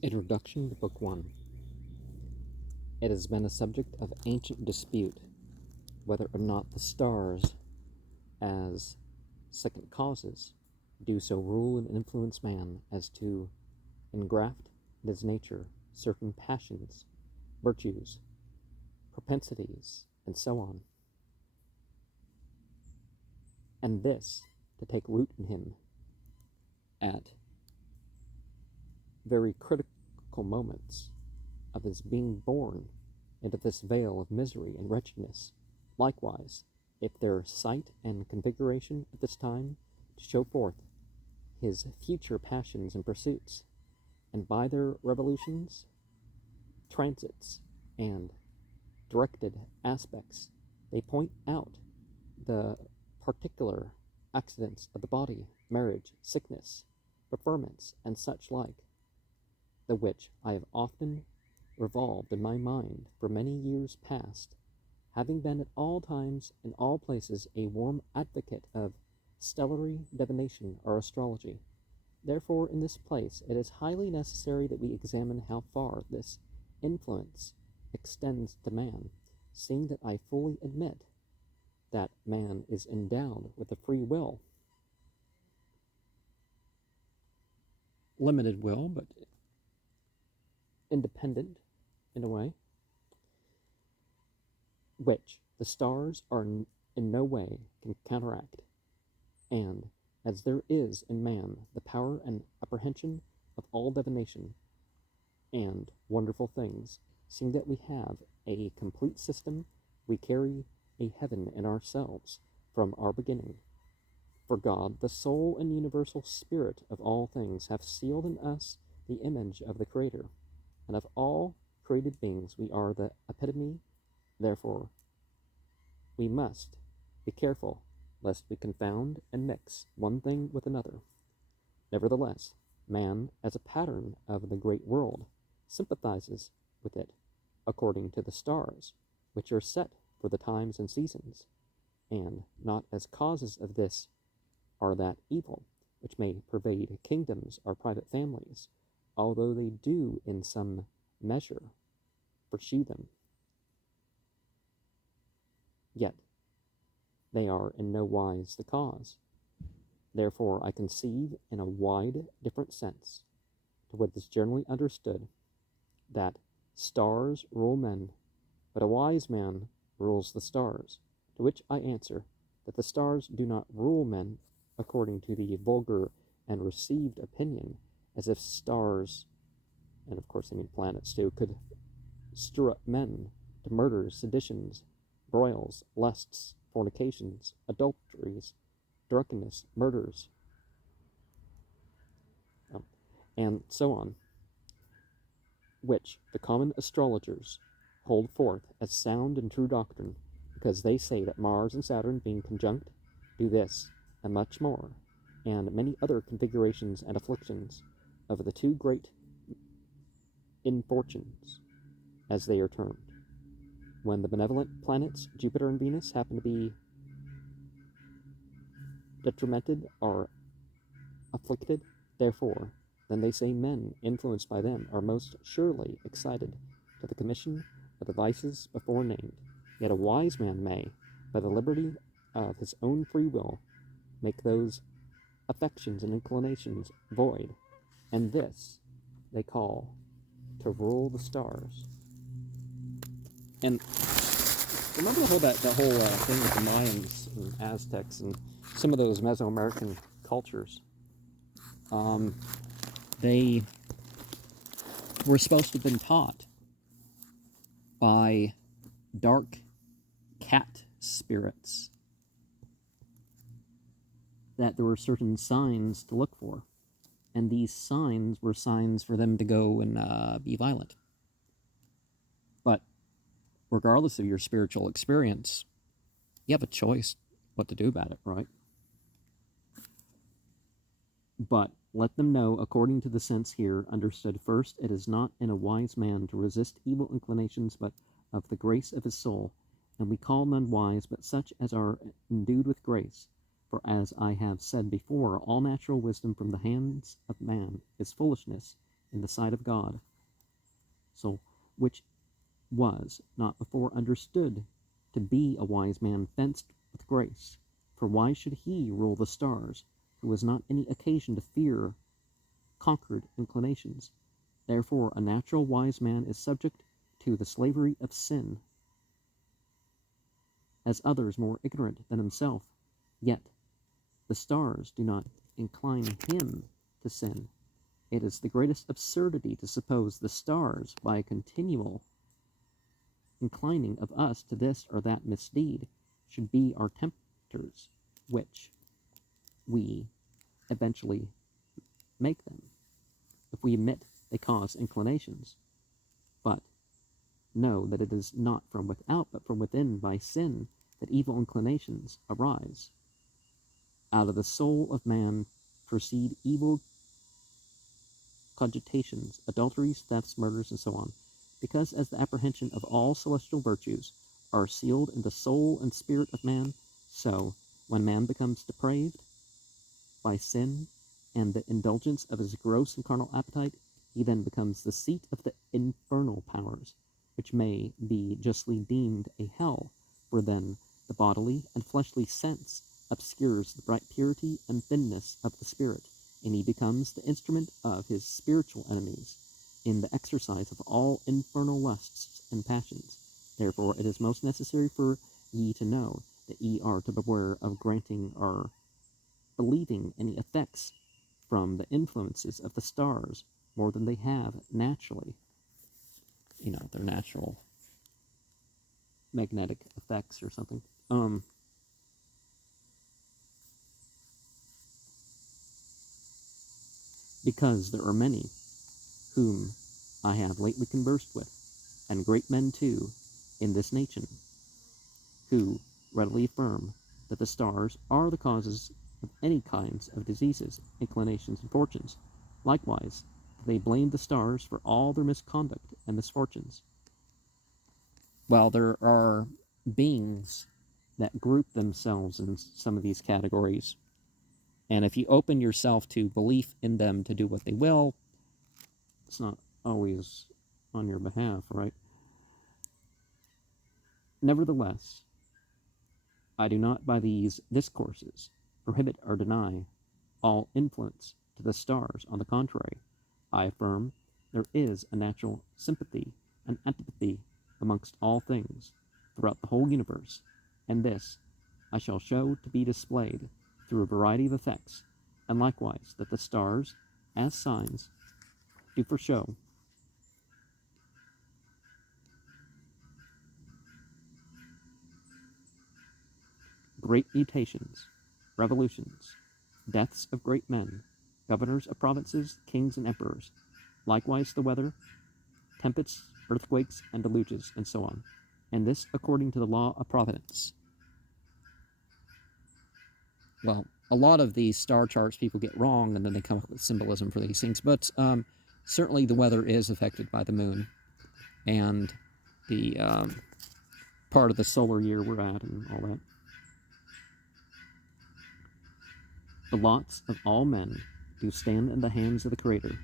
Introduction to Book 1. It has been a subject of ancient dispute whether or not the stars, as second causes, do so rule and influence man as to engraft in his nature certain passions, virtues, propensities, and so on, and this to take root in him at very critical moments of his being born into this vale of misery and wretchedness. Likewise, if their sight and configuration at this time to show forth his future passions and pursuits, and by their revolutions, transits, and directed aspects, they point out the particular accidents of the body, marriage, sickness, preferments, and such like, the which I have often revolved in my mind for many years past, having been at all times and all places a warm advocate of stellary divination or astrology. Therefore, in this place, it is highly necessary that we examine how far this influence extends to man, seeing that I fully admit that man is endowed with a free will, limited will, but independent in a way, which the stars are in no way can counteract. And as there is in man the power and apprehension of all divination and wonderful things, seeing that we have a complete system, we carry a heaven in ourselves from our beginning. For God, the soul and universal spirit of all things, have sealed in us the image of the Creator, and of all created beings we are the epitome. Therefore, we must be careful lest we confound and mix one thing with another. Nevertheless, man, as a pattern of the great world, sympathizes with it according to the stars, which are set for the times and seasons, and not as causes of this are that evil which may pervade kingdoms or private families, although they do in some measure pursue them. Yet they are in no wise the cause. Therefore I conceive in a wide different sense to what is generally understood, that stars rule men, but a wise man rules the stars, to which I answer that the stars do not rule men according to the vulgar and received opinion, as if stars, and of course I mean planets too, could stir up men to murders, seditions, broils, lusts, fornications, adulteries, drunkenness, murders, and so on, which the common astrologers hold forth as sound and true doctrine, because they say that Mars and Saturn being conjunct do this and much more, and many other configurations and afflictions of the two great infortunes, as they are termed, when the benevolent planets Jupiter and Venus happen to be detrimented or afflicted. Therefore, then they say men influenced by them are most surely excited to the commission of the vices before named. Yet a wise man may, by the liberty of his own free will, make those affections and inclinations void, and this they call to rule the stars. And remember the whole thing with the Mayans and Aztecs and some of those Mesoamerican cultures. They were supposed to have been taught by dark cat spirits that there were certain signs to look for, and these signs were signs for them to go and be violent. But regardless of your spiritual experience, you have a choice what to do about it, right? But let them know, according to the sense here understood, first, it is not in a wise man to resist evil inclinations, but of the grace of his soul. And we call none wise, but such as are endued with grace. For as I have said before, all natural wisdom from the hands of man is foolishness, in the sight of God, so which was not before understood to be a wise man fenced with grace. For why should he rule the stars, who has not any occasion to fear conquered inclinations? Therefore a natural wise man is subject to the slavery of sin, as others more ignorant than himself. Yet the stars do not incline him to sin. It is the greatest absurdity to suppose the stars, by a continual inclining of us to this or that misdeed, should be our tempters, which we eventually make them, if we admit they cause inclinations. But know that it is not from without, but from within, by sin, that evil inclinations arise. Out of the soul of man proceed evil cogitations, adulteries, thefts, murders, and so on, because as the apprehension of all celestial virtues are sealed in the soul and spirit of man, so, when man becomes depraved by sin and the indulgence of his gross and carnal appetite, he then becomes the seat of the infernal powers, which may be justly deemed a hell, for then the bodily and fleshly sense obscures the bright purity and thinness of the spirit, and he becomes the instrument of his spiritual enemies in the exercise of all infernal lusts and passions. Therefore it is most necessary for ye to know that ye are to beware of granting or believing any effects from the influences of the stars more than they have naturally. Their natural magnetic effects or something. Because there are many whom I have lately conversed with, and great men too, in this nation, who readily affirm that the stars are the causes of any kinds of diseases, inclinations, and fortunes. Likewise, they blame the stars for all their misconduct and misfortunes. Well, there are beings that group themselves in some of these categories, and if you open yourself to belief in them to do what they will, it's not always on your behalf, right? Nevertheless, I do not by these discourses prohibit or deny all influence to the stars. On the contrary, I affirm there is a natural sympathy and antipathy amongst all things throughout the whole universe, and this I shall show to be displayed through a variety of effects, and likewise that the stars, as signs, do foreshow great mutations, revolutions, deaths of great men, governors of provinces, kings, and emperors, likewise the weather, tempests, earthquakes, and deluges, and so on, and this according to the law of providence. Well, a lot of these star charts people get wrong, and then they come up with symbolism for these things, but certainly the weather is affected by the moon, and the part of the solar year we're at, and all that. The lots of all men do stand in the hands of the Creator,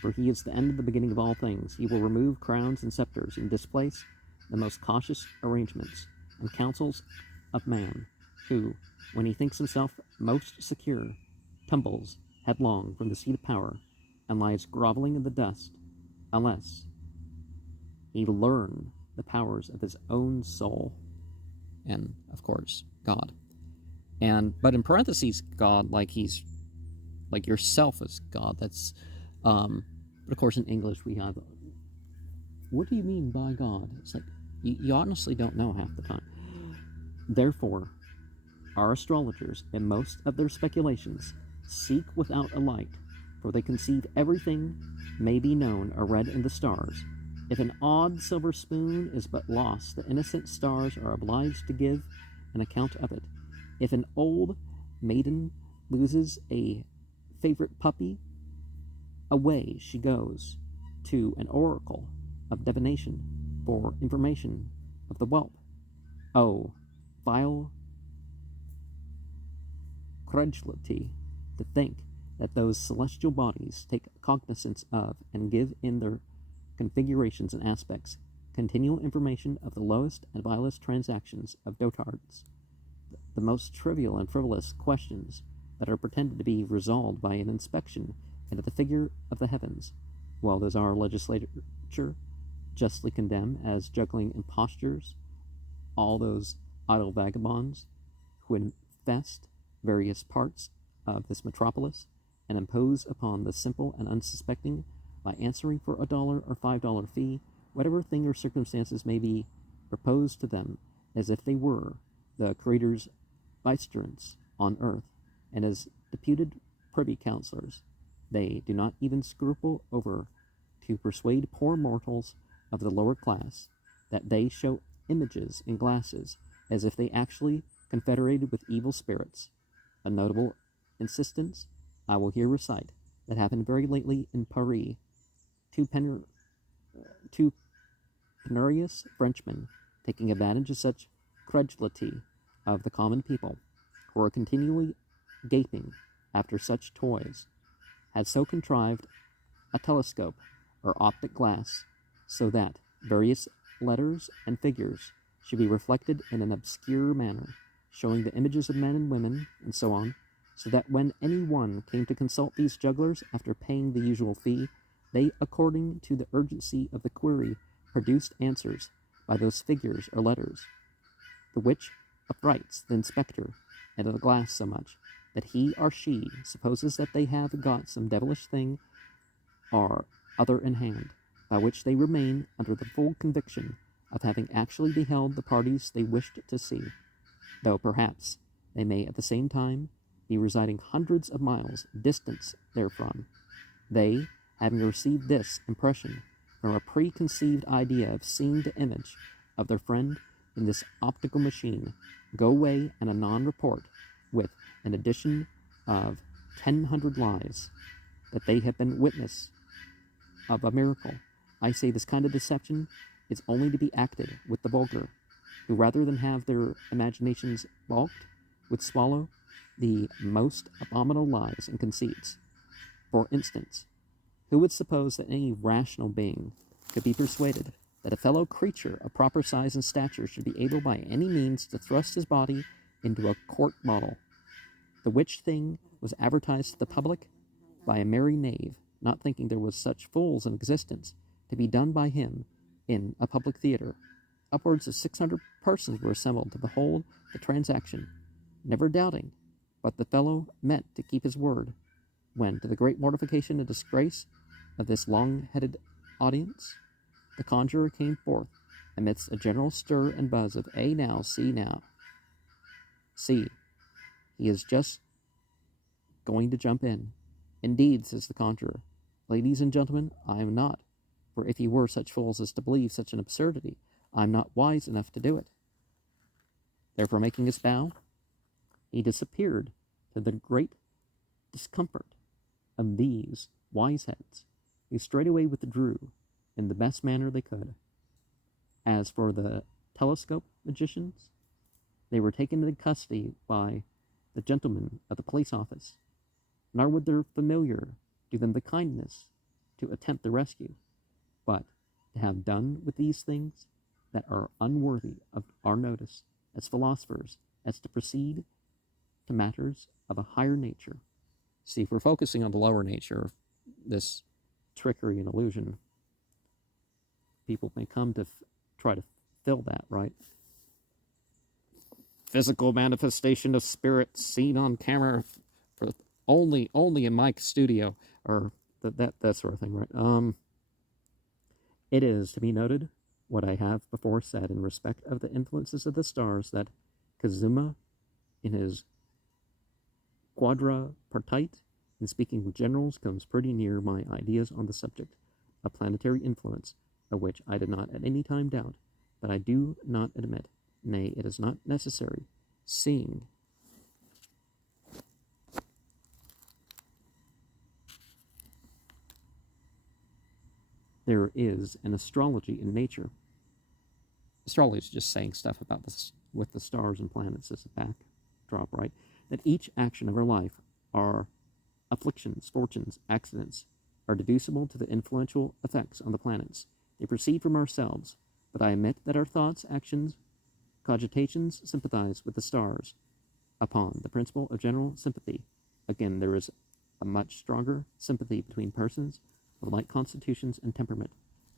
for he is the end of the beginning of all things. He will remove crowns and scepters and displace the most cautious arrangements and counsels of man, who, when he thinks himself most secure, tumbles headlong from the seat of power and lies groveling in the dust, unless he learn the powers of his own soul, and, of course, God. But in parentheses, God, like he's like yourself is God. That's but of course in English we have, what do you mean by God? It's like you honestly don't know half the time. Therefore our astrologers in most of their speculations seek without a light, for they conceive everything may be known or read in the stars. If an odd silver spoon is but lost, the innocent stars are obliged to give an account of it. If an old maiden loses a favorite puppy, away she goes to an oracle of divination for information of the whelp. Oh, vile credulity, to think that those celestial bodies take cognizance of, and give in their configurations and aspects continual information of the lowest and vilest transactions of dotards, the most trivial and frivolous questions that are pretended to be resolved by an inspection into the figure of the heavens, while does our legislature justly condemn as juggling impostures all those idle vagabonds who infest various parts of this metropolis and impose upon the simple and unsuspecting by answering for $1 or $5 fee whatever thing or circumstances may be proposed to them, as if they were the Creator's vicegerents on earth, and as deputed privy councillors. They do not even scruple over to persuade poor mortals of the lower class that they show images in glasses, as if they actually confederated with evil spirits. A notable instance I will here recite that happened very lately in Paris. Two penurious Frenchmen, taking advantage of such credulity of the common people, who are continually gaping after such toys, had so contrived a telescope or optic glass, so that various letters and figures should be reflected in an obscure manner, showing the images of men and women, and so on, so that when any one came to consult these jugglers after paying the usual fee, they, according to the urgency of the query, produced answers by those figures or letters, the which affrights the inspector and the glass so much, that he or she supposes that they have got some devilish thing or other in hand, by which they remain under the full conviction of having actually beheld the parties they wished to see, though perhaps they may at the same time be residing hundreds of miles distant therefrom. They, having received this impression from a preconceived idea of seeing the image of their friend in this optical machine, go away and anon report, with an addition of 100 lies, that they have been witness of a miracle. I say this kind of deception is only to be acted with the vulgar, who rather than have their imaginations balked, would swallow the most abominable lies and conceits. For instance, who would suppose that any rational being could be persuaded that a fellow creature of proper size and stature should be able by any means to thrust his body into a quart bottle, the which thing was advertised to the public by a merry knave, not thinking there was such fools in existence, to be done by him in a public theatre. Upwards of 600 persons were assembled to behold the transaction, never doubting but the fellow meant to keep his word, when, to the great mortification and disgrace of this long-headed audience, the conjurer came forth amidst a general stir and buzz of now, see now. See, he is just going to jump in. Indeed, says the conjurer, ladies and gentlemen, I am not, for if you were such fools as to believe such an absurdity, I am not wise enough to do it. Therefore, making his bow, he disappeared, to the great discomfort of these wise heads, who straightway withdrew in the best manner they could. As for the telescope magicians, they were taken into custody by the gentlemen of the police office, nor would their familiar do them the kindness to attempt the rescue, but to have done with these things that are unworthy of our notice as philosophers, as to proceed to matters of a higher nature. See, if we're focusing on the lower nature, this trickery and illusion, people may come to try to fill that, right? Physical manifestation of spirit seen on camera for only in Mike's studio, or that sort of thing, right? It is to be noted what I have before said in respect of the influences of the stars, that Kazuma, in his quadripartite, in speaking with generals, comes pretty near my ideas on the subject of planetary influence, of which I did not at any time doubt, but I do not admit, nay, it is not necessary, seeing there is an astrology in nature. Astrology is just saying stuff about this with the stars and planets as a backdrop, right? That each action of our life are afflictions, fortunes, accidents, are deducible to the influential effects on the planets. They proceed from ourselves, but I admit that our thoughts, actions, cogitations sympathize with the stars upon the principle of general sympathy. Again, there is a much stronger sympathy between persons of like constitutions and temperament,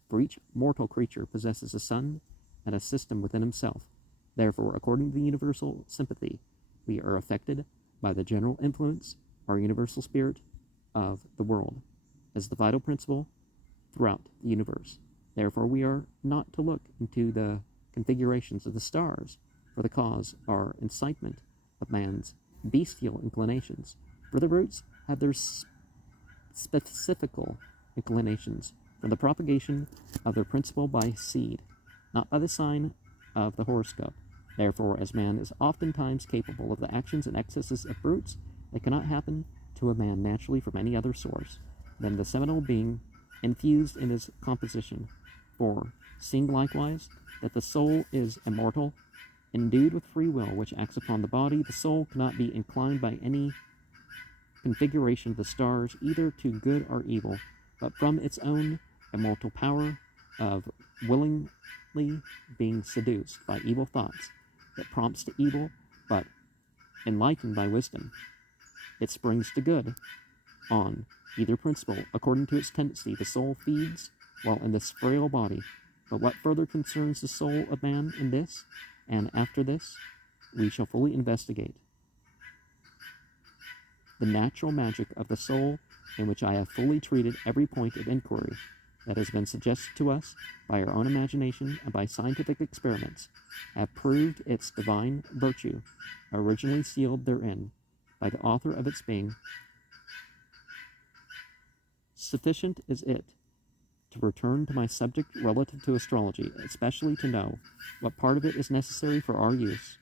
for each mortal creature possesses a sun and a system within himself. Therefore, according to the universal sympathy, we are affected by the general influence, our universal spirit of the world, as the vital principle throughout the universe. Therefore, we are not to look into the configurations of the stars for the cause or incitement of man's bestial inclinations, for the roots have their specifical inclinations from the propagation of their principle by seed, not by the sign of the horoscope. Therefore, as man is oftentimes capable of the actions and excesses of brutes that cannot happen to a man naturally from any other source than the seminal being infused in his composition. For, seeing likewise that the soul is immortal, endued with free will which acts upon the body, the soul cannot be inclined by any configuration of the stars either to good or evil, but from its own immortal power of willingly being seduced by evil thoughts, that prompts to evil, but enlightened by wisdom, it springs to good. On either principle, according to its tendency, the soul feeds while in this frail body. But what further concerns the soul of man in this, and after this, we shall fully investigate. The natural magic of the soul, in which I have fully treated every point of inquiry that has been suggested to us by our own imagination and by scientific experiments, have proved its divine virtue, originally sealed therein by the author of its being. Sufficient is it to return to my subject relative to astrology, especially to know what part of it is necessary for our use,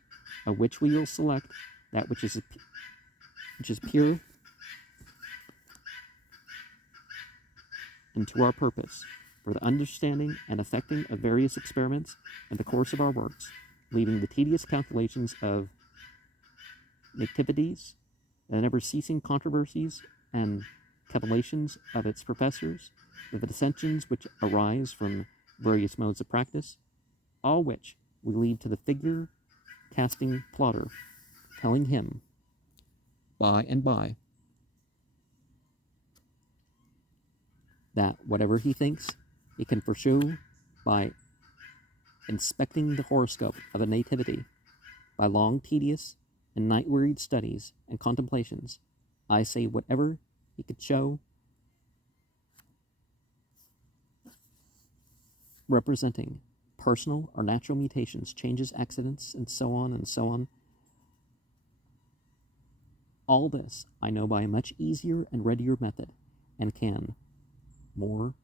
of which we will select that which is pure and to our purpose, for the understanding and effecting of various experiments in the course of our works, leaving the tedious calculations of nativities, the never-ceasing controversies and cavillations of its professors, the dissensions which arise from various modes of practice, all which we leave to the figure-casting plotter, telling him, by and by, that whatever he thinks he can pursue by inspecting the horoscope of a nativity, by long, tedious, and night-wearied studies and contemplations, I say whatever he could show representing personal or natural mutations, changes, accidents, and so on, all this I know by a much easier and readier method, and can more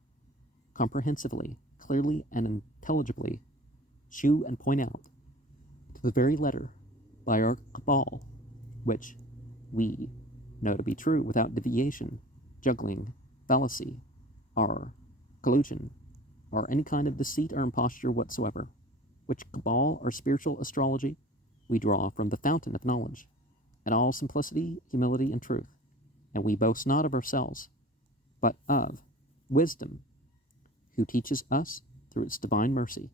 comprehensively, clearly, and intelligibly shew and point out to the very letter by our cabal, which we know to be true without deviation, juggling, fallacy, or collusion, or any kind of deceit or imposture whatsoever, which cabal or spiritual astrology we draw from the fountain of knowledge, in all simplicity, humility, and truth. And we boast not of ourselves, but of wisdom, who teaches us through its divine mercy,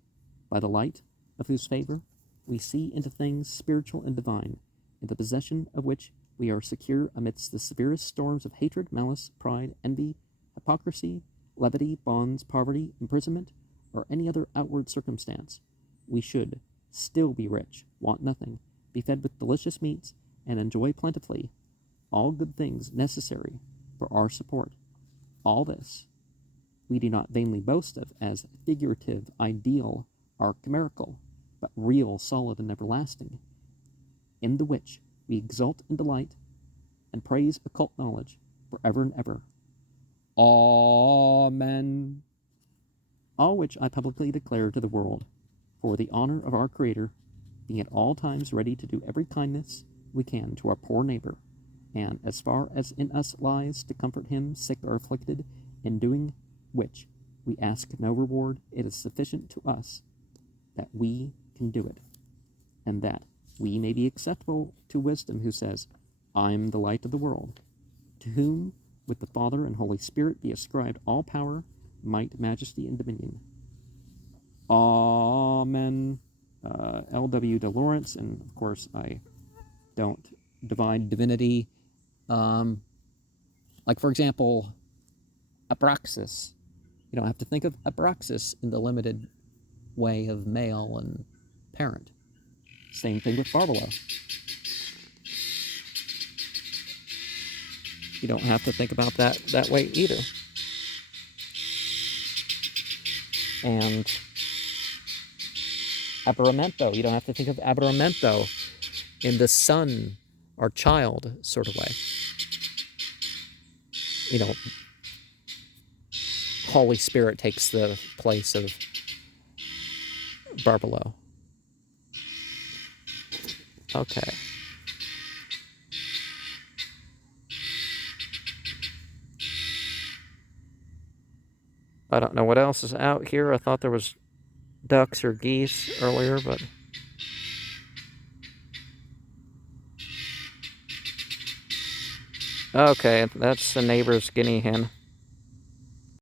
by the light of whose favor we see into things spiritual and divine, in the possession of which we are secure amidst the severest storms of hatred, malice, pride, envy, hypocrisy, levity, bonds, poverty, imprisonment, or any other outward circumstance. We should still be rich, want nothing, be fed with delicious meats, and enjoy plentifully all good things necessary for our support. All this we do not vainly boast of as figurative, ideal, or chimerical, but real, solid, and everlasting, in the which we exult and delight and praise occult knowledge forever and ever. Amen. All which I publicly declare to the world, for the honor of our Creator, being at all times ready to do every kindness we can to our poor neighbor, and as far as in us lies to comfort him sick or afflicted, in doing which we ask no reward. It is sufficient to us that we can do it, and that we may be acceptable to wisdom, who says, I am the light of the world, to whom with the Father and Holy Spirit be ascribed all power, might, majesty, and dominion. Amen. L.W. de Laurence, and of course I don't divide divinity. Like, for example, abraxas. You don't have to think of abraxas in the limited way of male and parent. Same thing with Barbelo. You don't have to think about that way either. And aberramento, you don't have to think of aberramento in the son or child sort of way. You know, Holy Spirit takes the place of Barbelo. Okay. I don't know what else is out here. I thought there was ducks or geese earlier, but... Okay, that's the neighbor's guinea hen.